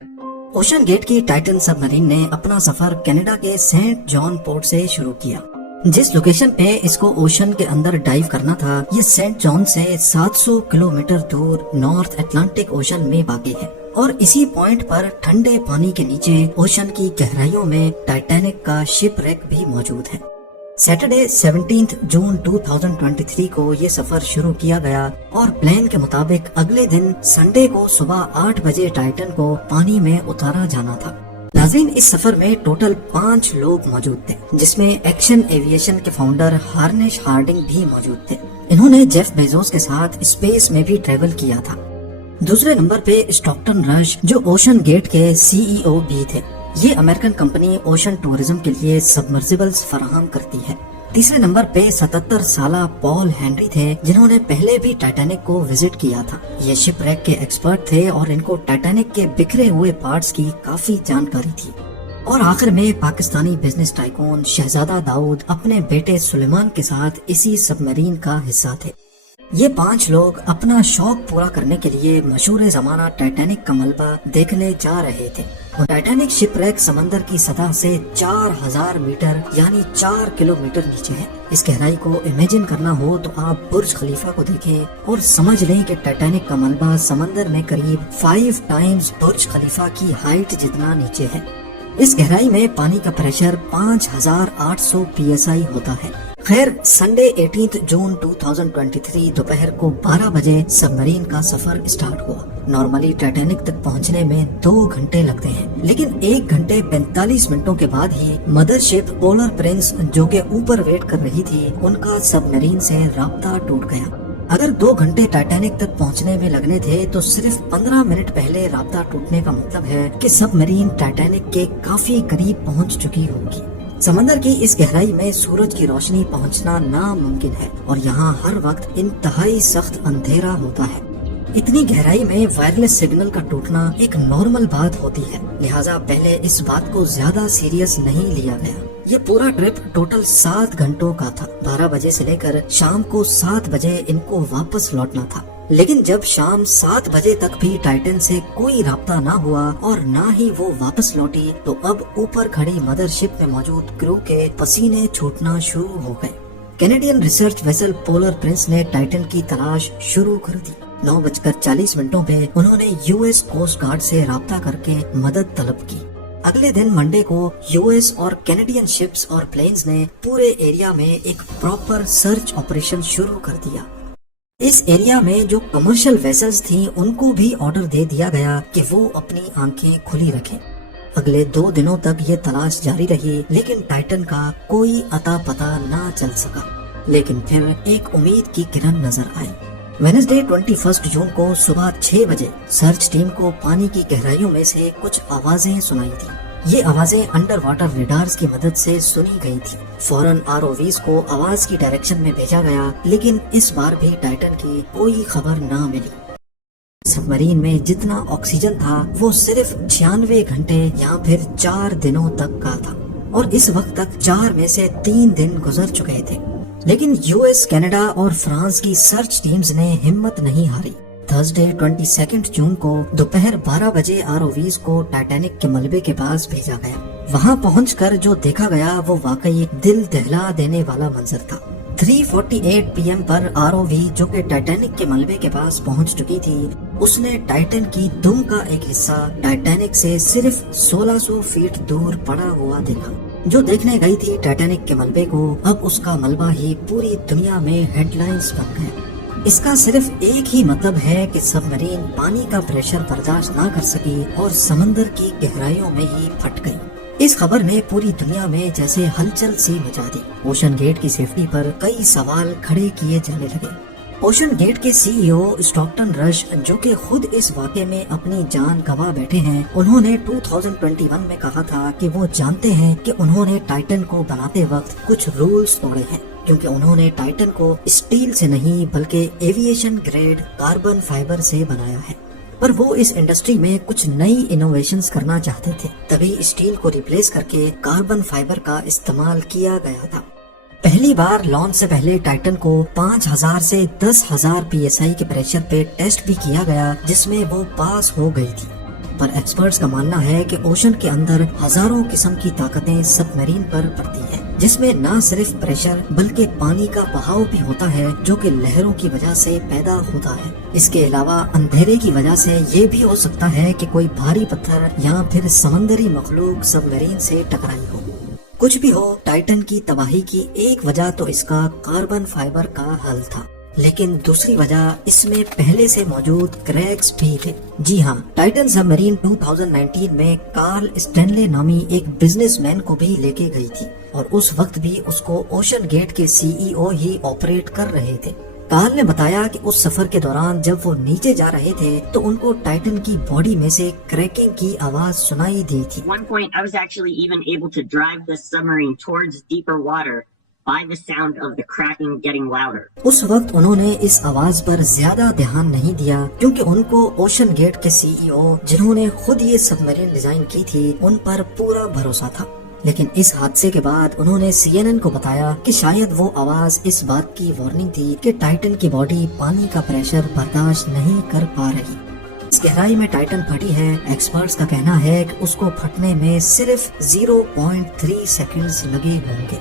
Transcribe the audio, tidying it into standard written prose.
Ocean gate की Titan submarine ने अपना सफर कनाडा के सेंट जॉन पोर्ट से शुरू किया। जिस लोकेशन पे इसको ओशन के अंदर डाइव करना था, ये सेंट जॉन से 700 किलोमीटर दूर नॉर्थ अटलांटिक ओशन में वाक़ है और इसी पॉइंट पर ठंडे पानी के नीचे ओशन की गहराइयों में टाइटैनिक का शिप रेक भी मौजूद है। सैटरडे 17 जून 2023 को ये सफर शुरू किया गया और प्लान के मुताबिक अगले दिन संडे को सुबह 8 बजे टाइटन को पानी में उतारा जाना था। नाज़रीन, इस सफर में टोटल 5 लोग मौजूद थे, जिसमें एक्शन एविएशन के फाउंडर हार्नेश हार्डिंग भी मौजूद थे। इन्होंने जेफ बेजोस के साथ स्पेस में भी ट्रेवल किया था। दूसरे नंबर पे स्टॉकटन रश, जो ओशन गेट के CEO भी थे। ये अमेरिकन कंपनी ओशन टूरिज्म के लिए सबमर्सिबल्स फराहम करती है। तीसरे नंबर पे 77 साला पॉल हेनरी थे, जिन्होंने पहले भी टाइटैनिक को विजिट किया था। ये शिप रैक के एक्सपर्ट थे और इनको टाइटैनिक के बिखरे हुए पार्ट्स की काफी जानकारी थी। और आखिर में पाकिस्तानी बिजनेस टाइकून शहजादा दाऊद अपने बेटे सुलेमान के साथ इसी सबमरीन का हिस्सा थे। ये 5 लोग अपना शौक पूरा करने के लिए मशहूर जमाना टाइटैनिक का मलबा देखने जा रहे थे। और टाइटैनिक शिपरेक समंदर की सतह से 4000 मीटर यानी 4 किलोमीटर नीचे है। इस गहराई को इमेजिन करना हो तो आप बुर्ज खलीफा को देखें और समझ लें कि टाइटैनिक का मलबा समंदर में करीब 5 टाइम्स बुर्ज खलीफा की हाइट जितना नीचे है। इस गहराई में पानी का प्रेशर 5800 PSI होता है। खैर, संडे 18 जून 2023 दोपहर को 12 बजे सबमरीन का सफर स्टार्ट हुआ। नॉर्मली टाइटैनिक तक पहुंचने में 2 घंटे लगते हैं, लेकिन 1 घंटे 45 मिनटों के बाद ही मदरशिप पोलर प्रिंस, जो के ऊपर वेट कर रही थी, उनका सबमरीन से राब्ता टूट गया। अगर 2 घंटे टाइटैनिक तक पहुंचने में लगने थे, तो सिर्फ 15 मिनट पहले राब्ता टूटने का मतलब है कि सबमरीन टाइटैनिक के काफी करीब पहुंच चुकी होगी। समंदर की इस गहराई में सूरज की रोशनी पहुंचना नामुमकिन है और यहाँ हर वक्त इंतहाई सख्त अंधेरा होता है। इतनी गहराई में वायरलेस सिग्नल का टूटना एक नॉर्मल बात होती है, लिहाजा पहले इस बात को ज्यादा सीरियस नहीं लिया गया। ये पूरा ट्रिप टोटल 7 घंटों का था। 12 बजे से लेकर शाम को 7 बजे इनको वापस लौटना था, लेकिन जब शाम 7 बजे तक भी टाइटन से कोई राब्ता ना हुआ और ना ही वो वापस लौटी, तो अब ऊपर खड़ी मदरशिप में मौजूद क्रू के पसीने छूटना शुरू हो गए। Canadian research vessel polar Prince ने टाइटन की तलाश शुरू कर दी। 9:40 पे उन्होंने US कोस्ट गार्ड से राब्ता करके मदद तलब की। अगले दिन मंडे को US और कैनेडियन शिप्स और प्लेन्स ने पूरे एरिया में एक प्रॉपर सर्च ऑपरेशन शुरू कर दिया। इस एरिया में जो कमर्शियल वेसल्स थी, उनको भी ऑर्डर दे दिया गया कि वो अपनी आंखें खुली रखें। अगले 2 दिनों तक ये तलाश जारी रही, लेकिन टाइटन का कोई अता पता ना चल सका। लेकिन फिर एक उम्मीद की किरण नजर आई। वेडनेसडे 21 जून को सुबह 6 बजे सर्च टीम को पानी की गहराइयों में से कुछ आवाजें सुनाई थी। ये आवाजें अंडर वाटर रेडार्स की मदद से सुनी गई थी। फौरन ROVs को आवाज की डायरेक्शन में भेजा गया, लेकिन इस बार भी टाइटन की कोई खबर ना मिली। सबमरीन में जितना ऑक्सीजन था, वो सिर्फ 96 घंटे या फिर 4 दिनों तक का था और इस वक्त तक 4 में से 3 दिन गुजर चुके थे। लेकिन US, कनाडा और फ्रांस की सर्च टीम्स ने हिम्मत नहीं हारी। थर्सडे 22 जून को दोपहर 12 बजे ROVs को टाइटैनिक के मलबे के पास भेजा गया। वहां पहुंचकर जो देखा गया वो वाकई दिल दहला देने वाला मंजर था। 3:48 PM पर ROV, जो कि टाइटैनिक के मलबे के पास पहुंच चुकी थी, उसने टाइटन की दुम का एक हिस्सा टाइटैनिक से सिर्फ 1600 फीट दूर पड़ा हुआ देखा। जो देखने गई थी टाइटैनिक के मलबे को, अब उसका मलबा ही पूरी दुनिया में हेडलाइंस बन गया। इसका सिर्फ एक ही मतलब है कि सबमरीन पानी का प्रेशर बर्दाश्त ना कर सकी और समंदर की गहराइयों में ही फट गई। इस खबर ने पूरी दुनिया में जैसे हलचल सी मचा दी। ओशन गेट की सेफ्टी पर कई सवाल खड़े किए जाने लगे। ओशन गेट के CEO स्टॉकटन रश, जो कि खुद इस वाक़े में अपनी जान गंवा बैठे हैं, उन्होंने 2021 में कहा था कि वो जानते हैं कि उन्होंने टाइटन को बनाते वक्त कुछ रूल्स तोड़े हैं, क्योंकि उन्होंने टाइटन को स्टील से नहीं बल्कि एविएशन ग्रेड कार्बन फाइबर से बनाया है। पर वो इस इंडस्ट्री में कुछ नई इनोवेशंस करना चाहते थे, तभी स्टील को रिप्लेस करके कार्बन फाइबर का इस्तेमाल किया गया था। पहली बार लॉन्च से पहले टाइटन को 5000 से 10,000 PSI के प्रेशर पे टेस्ट भी किया गया, जिसमें वो पास हो गई थी। پر ایکسپرٹس کا ماننا ہے کہ اوشن کے اندر ہزاروں قسم کی طاقتیں سب میرین پر پڑتی ہیں، جس میں نہ صرف پریشر بلکہ پانی کا بہاؤ بھی ہوتا ہے جو کہ لہروں کی وجہ سے پیدا ہوتا ہے۔ اس کے علاوہ اندھیرے کی وجہ سے یہ بھی ہو سکتا ہے کہ کوئی بھاری پتھر یا پھر سمندری مخلوق سب میرین سے ٹکرائی ہو۔ کچھ بھی ہو، ٹائٹن کی تباہی کی ایک وجہ تو اس کا کاربن فائبر کا حل تھا، لیکن دوسری وجہ اس میں پہلے سے موجود کریکس بھی تھے۔ جی ہاں، ٹائٹن سب میرین 2019 میں کارل اسٹینلے نامی ایک بزنس مین کو بھی لے کے گئی تھی، اور اس وقت بھی اس کو اوشن گیٹ کے CEO ہی آپریٹ کر رہے تھے۔ کارل نے بتایا کہ اس سفر کے دوران جب وہ نیچے جا رہے تھے تو ان کو ٹائٹن کی باڈی میں سے کریکنگ کی آواز سنائی دی تھی۔ At one point, I was actually even able to drive the submarine towards deeper water by the sound of the cracking getting louder. اس وقت انہوں نے اس آواز پر زیادہ دھیان نہیں دیا کیونکہ ان کو اوشن گیٹ کے CEO جنہوں نے خود یہ سب میرین ڈیزائن کی تھی ان پر پورا بھروسہ تھا، لیکن اس حادثے کے بعد انہوں نے CNN کو بتایا کہ شاید وہ آواز اس بات کی وارننگ تھی کہ ٹائٹن کی باڈی پانی کا پریشر برداشت نہیں کر پا رہی۔ اس گہرائی میں ٹائٹن پھٹی ہے۔ ایکسپرٹس کا کہنا ہے کہ اس کو پھٹنے میں صرف 0.3 سیکنڈز لگے ہوں گے۔